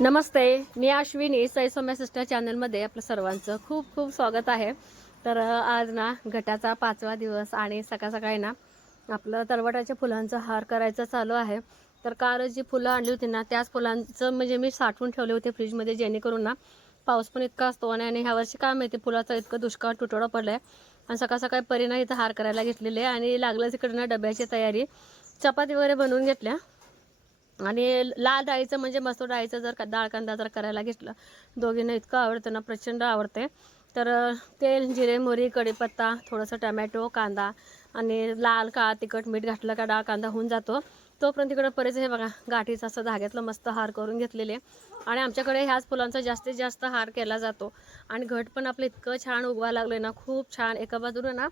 नमस्ते मी अश्विनी साई सिस्टर चॅनलमध्ये आपलं सर्वांचं खूप खूप स्वागत आहे. तर आज ना घटाचा पाचवा दिवस आणि सकाळ सकाळी ना आपलं तरवटाच्या फुलांचा हार करायचं चालू आहे. तर काल जी फुलं आणली होती ना त्याच फुलांचं म्हणजे मी साठवून ठेवले होते फ्रीजमध्ये जेणेकरून ना पाऊस पण इतका असतो आणि आणि ह्या वर्षी काय माहिती फुलाचा इतकं दुष्काळ तुटवडा पडला आहे आणि सकाळ सकाळी परिणाम इथं हार करायला घेतलेले आहे आणि लागलं तिकडनं डब्याची तयारी. चपाती वगैरे बनवून घेतल्या. आणि लाल डाळीचं म्हणजे मसूर डाळीचं जर का डाळ कांदा जर करायला घेतलं दोघींना इतकं आवडतं ना प्रचंड आवडते. तर तेल जिरे मोरी कढीपत्ता थोडंसं टमॅटो कांदा आणि लाल काळा तिखट मीठ घातलं का डाळ कांदा होऊन जातो. तोपर्यंत इकडं परेच हे बघा गाठीचं असं धाग्यातलं मस्त हार करून घेतलेले. आणि आमच्याकडे ह्याच फुलांचा जास्तीत जास्त हार केला जातो. आणि घट पण आपलं इतकं छान उगवा लागले ना खूप छान. एका बाजूला ना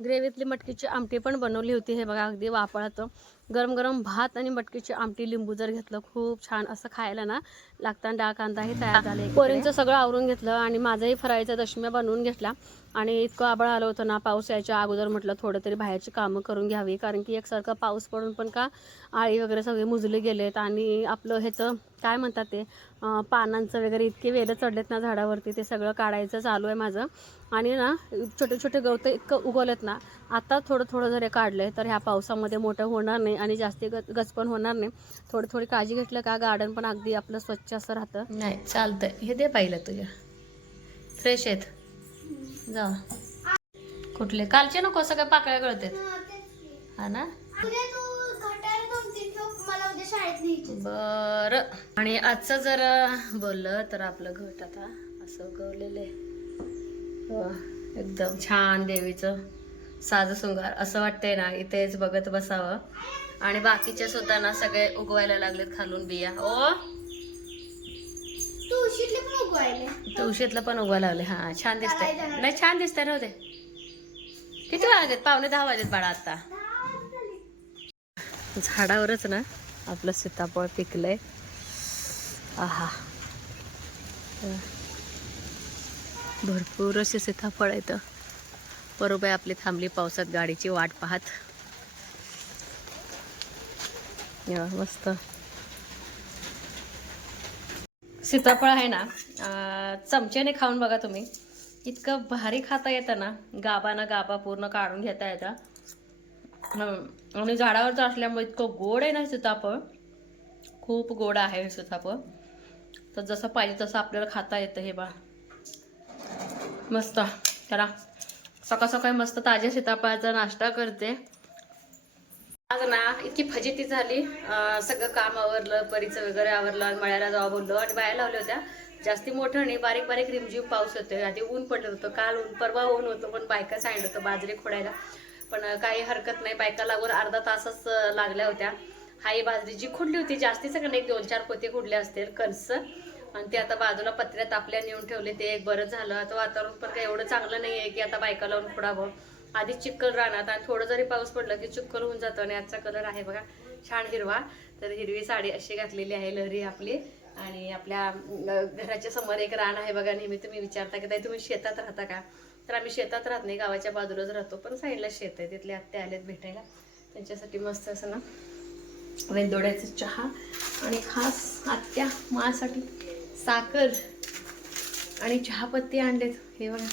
ग्रेव्हीतली मटकीची आमटी पण बनवली होती हे बघा अगदी वापळाचं गरम गरम भात आणि मटकीची आमटी लिंबू जर घेतलं खूप छान. असं खायला ना लागताना डाळ कांदा हे तयार झाले पोरींचं सगळं आवरून घेतलं आणि माझाही फराळीचा दशम्या बनवून घेतला. आणि इतकं आबळ आलं होतं ना पाऊस यायच्या अगोदर म्हटलं थोडं तरी बाहेरची कामं करून घ्यावी. कारण की एकसारखा पाऊस पडून पण का आळी वगैरे सगळे मुजले गेलेत आणि आपलं ह्याचं काय म्हणतात ते पानांचं वगैरे इतके वेलं चढलेत ना झाडावरती ते सगळं काढायचं चालू आहे माझं. आणि ना छोटे छोटे गवतं इतकं उगवलेत ना आता थोडं थोडं जरी काढलं तर ह्या पावसामध्ये मोठं होणार नाही आणि जास्ती गच गच पण होणार नाही. थोडी थोडी काळजी घेतलं का गार्डन पण अगदी आपलं स्वच्छ असं राहतं. नाही चालतंय. हे दे पाहिलं तुझ्या. फ्रेश आहेत. जा. कुठले? कालचे नको असं काय पाकळ्या गळतात. हा ना? बर. आणि आजचं जर बोललं तर आपलं घट आता असं गवलेलं आहे. हो, एकदम छान देवीचं. साज शृंगार असं वाटतंय ना इथेच बघत बसावं. आणि बाकीचे सुद्धा ना सगळे उगवायला लागलेत खालून बिया. ओ? तुळशीतलं पण उगवायला. लागले हा छान दिसतंय. नाही छान दिसतंय ना हो ते किती वाजलेत? पावणे दहा वाजलेत बाळा आता. झाडावरच ना आपलं सीताफळ पिकलंय. आहा. भरपूर असे सीताफळ आहेत. बरोबर आपली थांबली पावसात गाडीची वाट पाहत. या, मस्त. सीताफळ आहे ना चमच्याने खाऊन बघा तुम्ही. इतकं भारी खाता येतं ना गाबाना गाबा पूर्ण काढून घेता येतं. आणि झाडावरचं असल्यामुळे इतकं गोड आहे ना सीताफळ. खूप गोड आहे सीताफळ. तर जसं पाहिजे तसं आपल्याला खाता येतं हे बा मस्त चला. सकाळ सकाळी मस्त ताज्या सीताफळाचा नाश्ता करते. आज ना इतकी फजिती झाली. सगळं काम आवरलं परीचं वगैरे आवरलं आणि मळ्याला जावं बोललो आणि बाया लावल्या होत्या. जास्ती मोठं नाही बारीक बारीक रिमझिम पाऊस होतो आधी ऊन पडलं होतं काल ऊन परवा ऊन होतं पण बायका सांडलं होतं बाजरी खोडायला. पण काही हरकत नाही बायका लागून अर्धा तासच लागल्या होत्या. हाई बाजरी जी खुडली होती जास्तीच का नाही एक दोन चार पोते खुडले असतील कणसं. आणि ते आता बाजूला पत्र्यात आपल्या नेऊन ठेवले ते एक बरं झालं. आता वातावरण पण काही एवढं चांगलं नाही आहे की आता बायका लावून फुडावं आधी चिक्कल राहणार आणि थोडं जरी पाऊस पडला की चिक्कल होऊन जातो आणि आजचा कलर आहे बघा छान हिरवा. तर हिरवी साडी अशी घातलेली आहे लहरी आपली. आणि आपल्या घराच्या समोर एक रान आहे बघा नेहमी तुम्ही विचारता की ताई तुम्ही शेतात राहता का? तर आम्ही शेतात राहत नाही गावाच्या बाजूलाच राहतो पण साईडला शेत आहे तिथले आत्या आलेत भेटायला. त्यांच्यासाठी मस्त असं ना वेलदोड्याचा चहा आणि खास आत्या माझ्यासाठी साखर आणि चहापत्ती आणलेत. हे बघा.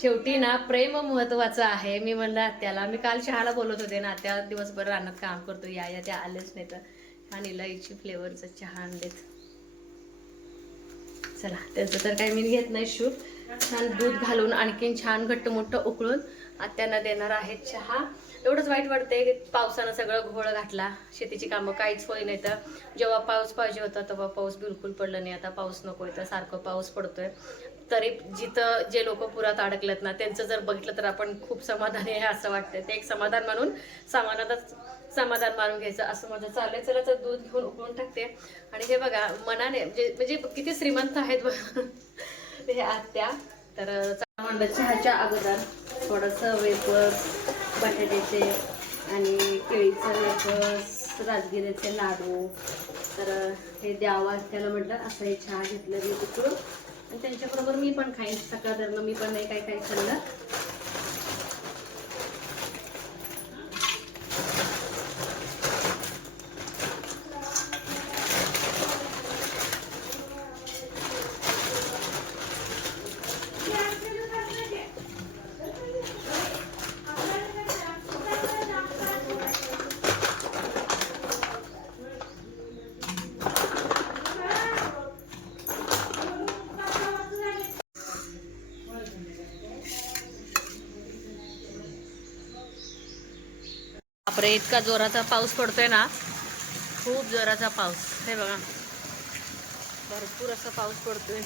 शेवटी ना प्रेम महत्वाचं आहे. मी म्हणलं आत्याला. मी काल चहाला बोलत होते ना आत्या दिवसभर रानात काम करतो. या या त्या आलेच नाही तर छान इलायची फ्लेवरचं चहा आणलेत. चला त्यांचं तर काही मी घेत नाही शूट. छान दूध घालून आणखीन छान घट्ट मोठं उकळून आत्यांना देणार आहे चहा. एवढंच वाईट वाटतंय पावसानं सगळं घोळ घातला. शेतीची कामं काहीच होई नाही तर जेव्हा पाऊस पाहिजे होता तेव्हा पाऊस बिलकुल पडला नाही. आता पाऊस नको तर सारखं पाऊस पडतोय. तरी जिथं जे लोक पुरात अडकलेत ना त्यांचं जर बघितलं तर आपण खूप समाधानी आहे असं वाटतं ते एक समाधान मानून समाधानातच समाधान मानून घ्यायचं. असं माझं चाललंय. चला तर दूध घेऊन उकळून टाकते. आणि हे बघा मनाने म्हणजे म्हणजे किती श्रीमंत आहेत बघा. हे आत्या. तर म्हणलं चहाच्या अगोदर थोडंसं वेपर बटाट्याचे आणि केळीचं वेपर्स राजगिऱ्याचे लाडू. तर हे द्यावं त्याला म्हटलं असं हे चहा घेतलं मी तिकडून आणि त्यांच्याबरोबर मी पण खाईन. सकाळ मी पण नाही काही काही खाल्लं. बापरे इतका जोराचा पाऊस पडतोय ना. खूप जोराचा पाऊस. हे बघा. भरपूर असा पाऊस पडतोय.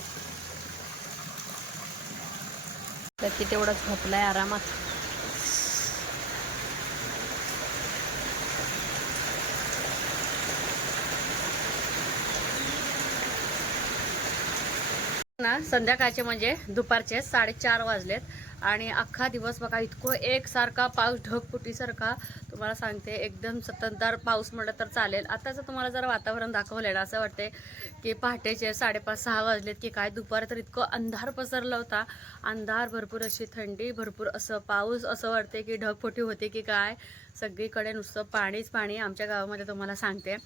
तर की तेवढंच झोपलाय आरामात. ना संध्याकाळचे म्हणजे दुपारचे साडेचार वाजलेत. आणि अख्खा दिवस बघा इतकं एकसारखा पाऊस ढगपुटीसारखा तुम्हाला सांगते एकदम सततदार पाऊस म्हटलं तर चालेल. आताचं तुम्हाला जर वातावरण दाखवलं ना असं वाटते की पहाटेचे साडेपाच सहा वाजलेत की काय? दुपार तर इतकं अंधार पसरला होता. अंधार भरपूर अशी थंडी भरपूर असं पाऊस असं वाटते की ढगफुटी होते की काय? सगळीकडे नुसतं पाणीच पाणी आमच्या गावामध्ये तुम्हाला सांगते.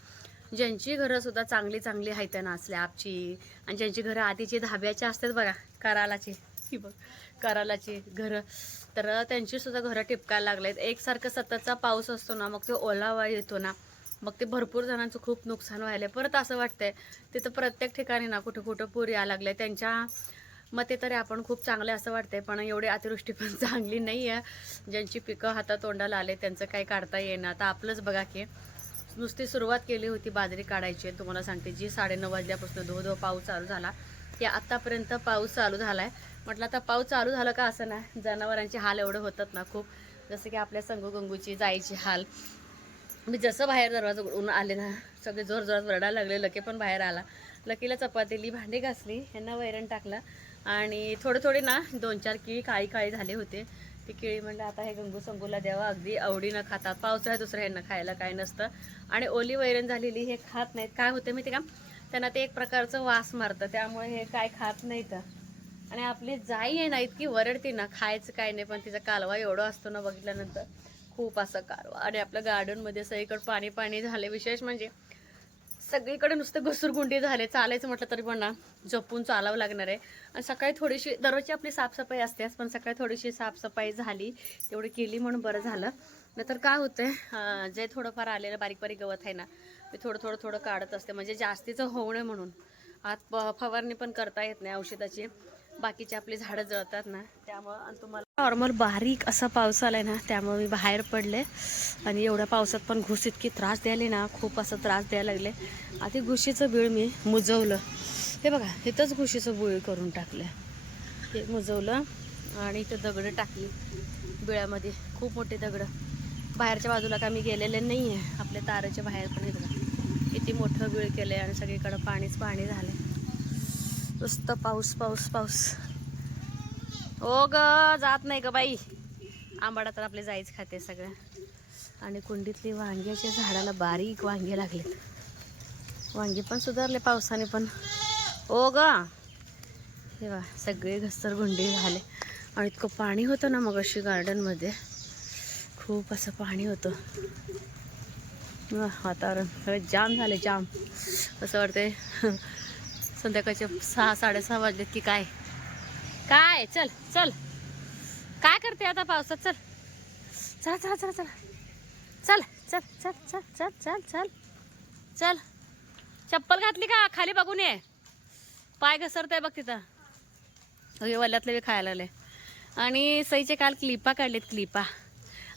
ज्यांची घरंसुद्धा चांगली चांगली आहेत ना स्लॅबची आणि ज्यांची घरं आधीची धाब्याची असतात बघा करालाची. ही बघ करालाची घरं. तर त्यांची सुद्धा घरं टिपकायला लागलेत. एकसारखं सततचा पाऊस असतो ना मग ते ओलावा येतो ना मग ते भरपूर जणांचं खूप नुकसान व्हायलं परत असं वाटतंय तिथं प्रत्येक ठिकाणी ना कुठं कुठं पूर यायला लागले त्यांच्या मते तरी आपण खूप चांगले असं वाटतंय पण एवढी अतिवृष्टी पण चांगली नाही आहे ज्यांची पिकं हातातोंडाला आले त्यांचं काही काढता येईना. आता आपलंच बघा की नुसती सुरुवात केली होती बाजरी काढायची. तुम्हाला सांगते जी साडेनऊ वाजल्यापासून धो धो पाऊस चालू झाला की आत्तापर्यंत पाऊस चालू झाला आहे म्हटलं आता पाऊस चालू झालं का असं ना? जनावरांचे हाल एवढं होतात ना खूप. जसं की आपल्या संगूगंगूची जायची हाल. मी जसं बाहेर दरवाजा उडून आले ना सगळे जोर जोरात वरडायला लागले लके पण बाहेर आला. लकीला चपातीली भांडी घासली यांना वैरण टाकलं. आणि थोडे थोडे ना दोन चार केळी काळी काळी झाले होते. ती केळी म्हणलं आता हे गंगू संगूला द्यावं. अगदी आवडीनं खातात पावसाळ्यात दुसऱ्या ह्यांना खायला काय नसतं. आणि ओली वैरण झालेली हे खात नाहीत. काय होते माहिती का? त्यांना ते एक प्रकारचं वास मारतं. त्यामुळे हे काय खात नाहीत. आणि आपली जाई आहे ना इतकी वरडती ना खायचं काय नाही पण तिचा कालवा एवढा असतो ना बघितल्यानंतर खूप असं कारवा आणि आपल्या गार्डनमध्ये सगळीकडे पाणी पाणी झाले. विशेष म्हणजे सगळीकडे नुसतं घसरगुंडी झाले. चालायचं म्हटलं तरी पण ना जपून चालावं लागणार आहे. आणि सकाळी थोडीशी दररोजची आपली साफसफाई असतेच पण सकाळी थोडीशी साफसफाई झाली. तेवढी केली म्हणून बरं झालं. नाहीतर काय होतं जे थोडंफार आलेलं बारीक बारीक गवत आहे ना मी थोडं थोडं थोडं काढत असते. म्हणजे जास्तीचं होऊ नये म्हणून. आत फवारणी पण करता येत नाही औषधाची. बाकीचे आपली झाडं जळतात ना त्यामुळं आणि तुम्हाला नॉर्मल बारीक असा पाऊस आलाय ना त्यामुळे मी बाहेर पडले. आणि एवढ्या पावसात पण घुस इतकी त्रास द्यायला ना खूप असं त्रास द्यायला लागले. आधी घुशीचं बिळ मी मुजवलं. हे बघा इथंच घुशीचं बिळ करून टाकलं. हे मुजवलं आणि इथं दगडं टाकली. बिळामध्ये खूप मोठे दगडं. बाहेरच्या बाजूला का मी गेलेले नाही आहे आपल्या ताराच्या बाहेर पण हे किती मोठं बीळ केलं आहे आणि सगळीकडं पाणीच पाणी झालं नुसतं पाऊस पाऊस पाऊस. ओ ग जात नाही ग बाई. आंबाडा तर आपले जायच खाते सगळं. आणि कुंडीतली वांग्याच्या झाडाला बारीक वांगे लागलेत. वांगे पण सुधारले पावसाने पण. ओ ग. हे वा सगळे घसरगुंडी झाले. आणि इतकं पाणी होतं ना मग अशी गार्डनमध्ये खूप असं पाणी होतं. वातावरण. सगळे जाम झाले जाम. असं वाटतंय. संध्याकाळचे सहा साडेसहा वाजलेत की काय? काय? चल चल. काय करते आता पावसात? चल. चला चला चला चला. चल चल चल चल चल चल चल. चल. चप्पल घातली का? खाली बघून ये. पाय घसरताय बघ तिथं. हे वल्ल्यातले बी खायला लागले आणि सईचे काल क्लिपा काढलेत क्लिपा.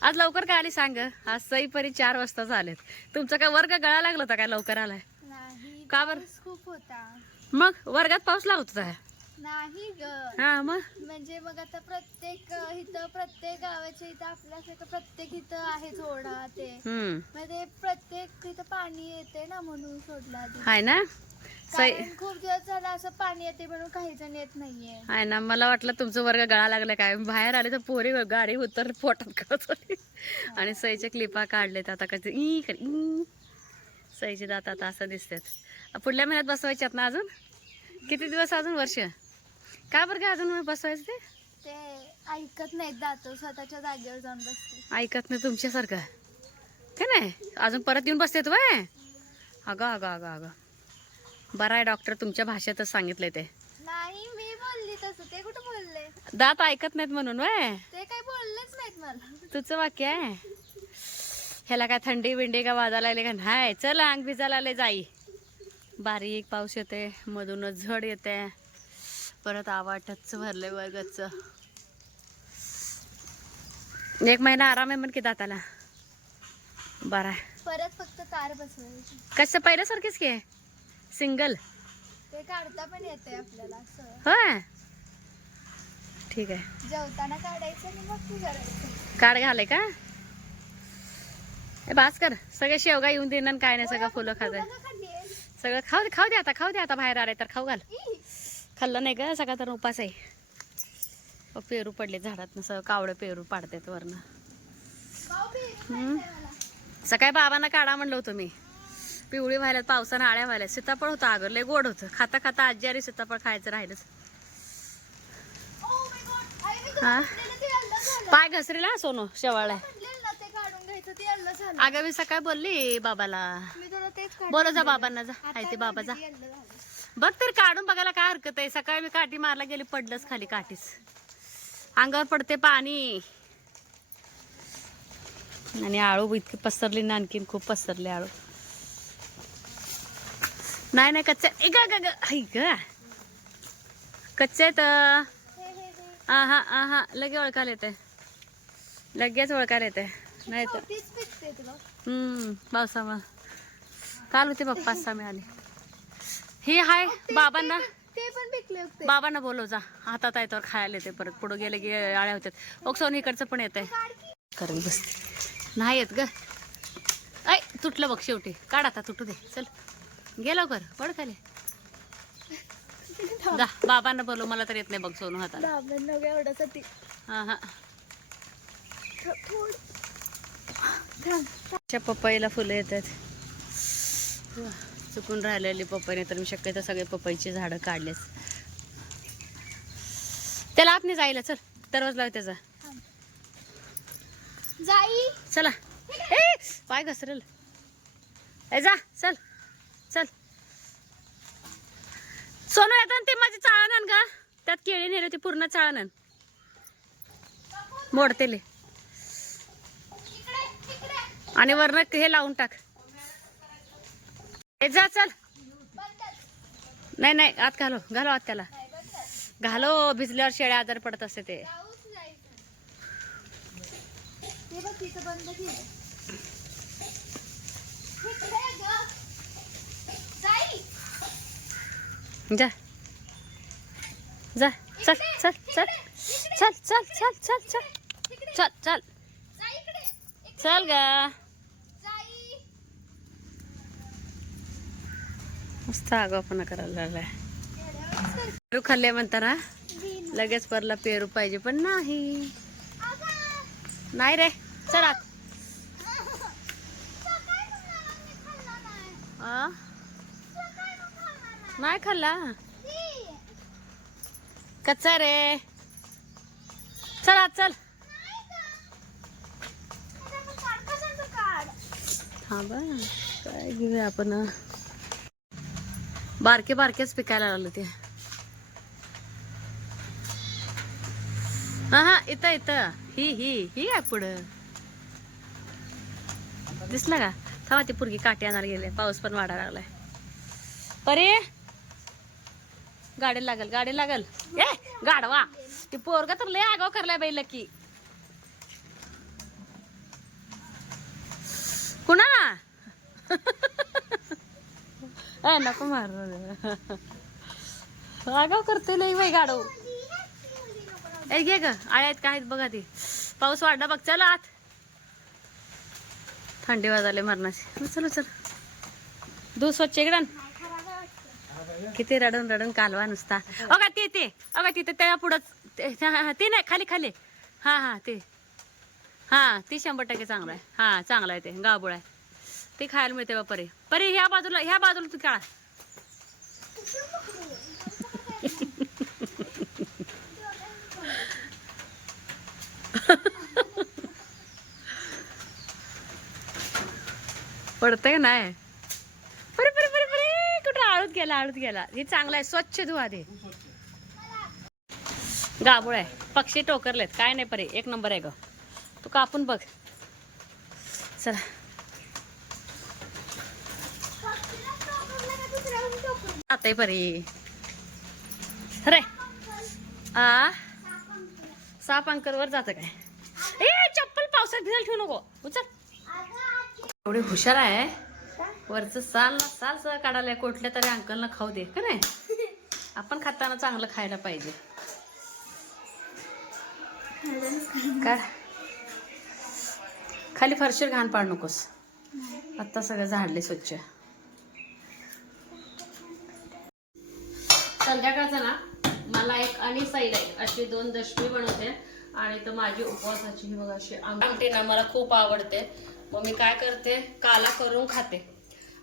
आज लवकर का आली सांग? आज सई परी चार वाजताच आलेत तुमचा काय वर्ग गळा लागला होता काय? लवकर आलाय. का बरं? खूप होता. मग वर्गात पाऊस लागत होता. नाही ग. हा मग? म्हणजे मग आता प्रत्येक इथं प्रत्येक गावाच्या इथं आपल्यासारखं प्रत्येक इथं आहे झोडा ते. हम्म. म्हणजे प्रत्येक इथं पाणी येते ना म्हणून सोडला आधी. हाय ना? सई कारण खूप दिवस झाला असं पाणी येते म्हणून काही जण येत नाहीये. हाय ना? मला वाटलं तुमचं वर्ग गळा लागलं काय? बाहेर आले तर पोरी गाडी उतर पोटात करत होती. आणि सईच्या क्लिपा काढलेत आता कधी. ई कर ई सईचे दात आता असं दिसतात. पुढल्या महिन्यात बसवायच्यात ना अजून? किती दिवस अजून वर्ष? का बरं काय अजून बसवायचं ते? ते ऐकत नाहीत जातो स्वतःच्या जागेवर जाऊन बसते. ऐकत नाही तुमच्यासारखं. काय नाही? अजून परत येऊन बसते तू वय? अगं अगं अगं अगं. बरं आहे डॉक्टर तुमच्या भाषेतच सांगितलंय ते. नाही मी बोलली तसं. ते कुठं बोलले? दात ऐकत नाहीत म्हणून वय? ते काही बोललेच नाहीत मला. तुझं वाक्य आहे? ह्याला काय थंडी बिंडी का वाजायला लागले का? नाही चल अंग भिजायला आले जाई. बारीक पाऊस येते मधूनच झड येते. परत आवाटच भरले वर्गच एक महिना आराम आहे म्हण की दाताला. बरं परत फक्त तार बसवायची. कसं पहिल्यासारखीच की सिंगल? ते काढता पण येते आपल्याला असं. होय? ठीक आहे. जेवताना काढायचं आणि मग ती करायचं. काढ घाले का? ए बास कर. सगळे शेवगा येऊन देणार काय नाही सगळं फुलं खात आहे? सगळं खाऊ दे खाऊ दे आता खाऊ दे आता बाहेर आले तर खाऊ घाल. खाल्लं नाही का सगळा तर उपास आहे. पेरू पडले झाडात सगळं कावडं पेरू पाडतात वरनं. सकाळी बाबांना काढा म्हणलं होतं मी. पिवळी व्हायल्यात पावसानं आळ्या व्हायल्यात. सीताफळ होतं अगं लय गोड होतं. खाता खाता आजी अरे सीताफळ खायचं राहिलंच. Oh हा? पाय घसरेला सोनू शेवाळ्या अगं मी सकाळी बोलली बाबाला. बोलो जा. बाबांना जा. आहे ते बाबा जा. बघ तरी काढून बघायला काय हरकत आहे. सकाळी मी काठी मारला गेली पडलंच खाली काठीच. अंगावर पडते पाणी. आणि आळू इतकी पसरली ना आणखीन खूप पसरले आळू. नाही नाही कच्च्या ए ग कच्चे आहेत हे, हे, हे. आहा आहा. लगे ओळखायला येते लगेच ओळखायला येते नाही तर. छोटीच पिकते तुला. हम्म पावसामुळं काल होते बघ पाच सहा मिळाले हे हाय बाबांना. ते पण पिकले होते. बाबांना बोलव जा. हातात आहे तर खायला येते परत. पुढे गेले की आळ्या होत्यात. ओक्सवून इकडचं पण येत आहे नाही येत ग. ऐ तुटलं बघ शेवटी. काढ आता तुटू दे. चल. गे लवकर. पड खाली. जा बाबांना बोलव. मला तर येत नाही बघ सोनू हाताला. एवढ्यासाठी. हा हा. अशा पपईला फुलं येतात. चुकून राहिलेली पपई नाही तर मी शक्यतो सगळे पपईची झाडं काढलेच. त्याला आतने जायला चल दरवाज लाव त्याचा. जाई. चला. ए पाय घसरेल. ए जा चल चल. सोनू येतात ते माझी चाळण का त्यात केळी नेली होती पूर्ण चाळण मोडतेले. आणि वरनं हे लावून टाक. ए जा चल. नाही नाही आत घालो घालो आत त्याला. घालो भिजल्यावर शेळ्या आजार पडत असते ते. जा. जा. चल चल चल. चल चल चल चल चल. इकडे. चल चल. चल ग. असा आगोपण करायला लागलाय पेरू खाल्ले म्हणताना लगेच परला पेरू पाहिजे पण नाही नाही रे चला नाही खाल्ला कच्चा रे चला चल हा बा काय घेऊया आपण बारके बारकेच पिकायला लागले ते. हा हा इथं इथं. ही ही ही आहे पुढं. दिसला का? थांबा ती पुरगी काटे आणायला गेले. पाऊस पण वाढायला लागलाय. परे! गाडी लागल गाडी लागल. ए गाडवा! ती पोरगा तर लय आगाव करलाय बाई लकी. कुणाला? ए नको मार आगाव करते लई बाई गाडव. ए घे ग. आळ्या आहेत काय आहेत बघा ती. पाऊस वाढला बघ चला आत. थंडी वाजाले मरणाची. चल चल दूध स्वच्छ इकडं. किती रडून रडून कालवा नुसता. अगा ते ते. अगा तिथे त्या पुढं ते ते नाही खाली खाली. हा हा ते. हा ती शंभर टक्के चांगलं आहे. हा चांगलं आहे ते. गाबुळ आहे. ते खायला मिळते बा परे. परी ह्या बाजूला ह्या बाजूला तू काढा पडतंय नाही? परे परे परे परे कुठं आळूत गेला आळूत गेला. हे चांगलं आहे स्वच्छ धुवा दे गाबुळ आहे. पक्षी टोकरलेत. काय नाही परे एक नंबर आहे ग. तू कापून बघ. चला. जाते परी. रे आ? साप अंकर वर जातं काय? ए चप्पल पावसात भिजायला ठेवू नको. उचल. एवढी हुशार आहे? वरचं साल ना साल सह काढायला कुठल्या तरी अंकलनं खाऊ दे का नाही आपण खाताना चांगलं खायला पाहिजे. काढ. खाली फरशीर घाण पाड नकोस. आत्ता सगळं झाडले स्वच्छ. संध्याकाळचं ना मला एक आणि साईला एक अशी दोन दशमी बनवते. आणि तर माझी उपवासाची ही बघा अशी आमटी ना मला खूप आवडते. मग मी काय करते? काला करून खाते.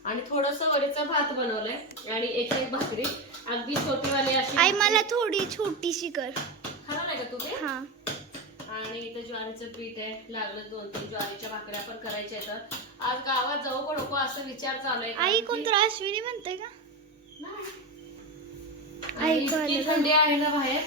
आणि थोडस वरीचं भात बनवलंय. आणि एक एक भाकरी. अगदी छोटीवाली अशी आई मला थोडी छोटीशी कर. खाणार आहे का तू ते? हा. आणि इथं ज्वारीचं पीठ आहे. लागलं दोन तीन ज्वारीच्या भाकऱ्या पण करायच्या आहेत. तर आज गावात जाऊ पण नको? असं विचार चालू आहे. आई कारण की- कोणतं अश्विनी म्हणते का? आणि इतकी. थंडी आहे ना बाहेर.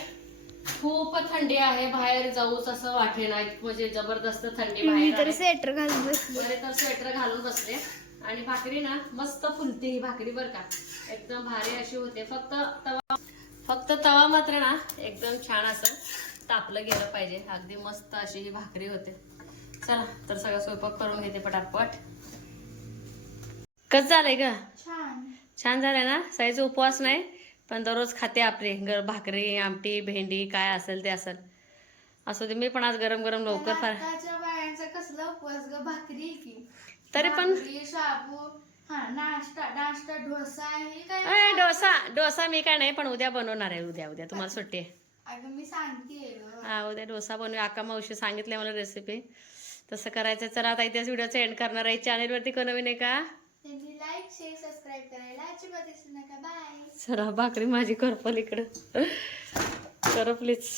खूप थंडी आहे बाहेर जाऊच असं वाटेना इतकं म्हणजे जबरदस्त थंडी बाहेर तर. स्वेटर घालून बसली. तर स्वेटर घालून बसले. आणि भाकरी ना मस्त फुलते ही भाकरी बर का. एकदम भारी अशी होते. फक्त तवा फक्त तवा मात्र ना एकदम छान असं तापलं गेलं पाहिजे. अगदी मस्त अशी ही भाकरी होते. चला तर सगळं स्वयंपाक करून घेते पटापट. कसं झालंय ग? छान. छान झालंय ना? साईचा उपवास नाही? पण दररोज खाते आपली गर भाकरी आमटी भेंडी काय असेल ते असेल. असू दे मी पण आज गरम गरम लवकर फार आताच्या बायांचा कसला उपवास ग भाकरी की. तरी पण भाकरी, शाबू हा नाश्ता नाश्ता डोसा हे काय डोसा डोसा मी काय नाही पण उद्या बनवणार आहे उद्या उद्या. तुम्हाला सुट्टी आहे. अगं मी हा उद्या डोसा बनवू. आका मावशी सांगितले मला रेसिपी तसं करायचं चला आता इथेच व्हिडिओचा एंड करणार आहे. चॅनेलवरती कोण नवीन आहे का? लाईक शेअर सबस्क्राईब करायला अजिबात विसरू नका. बाय चला भाकरी माझी करपल इकडं. कर प्लीज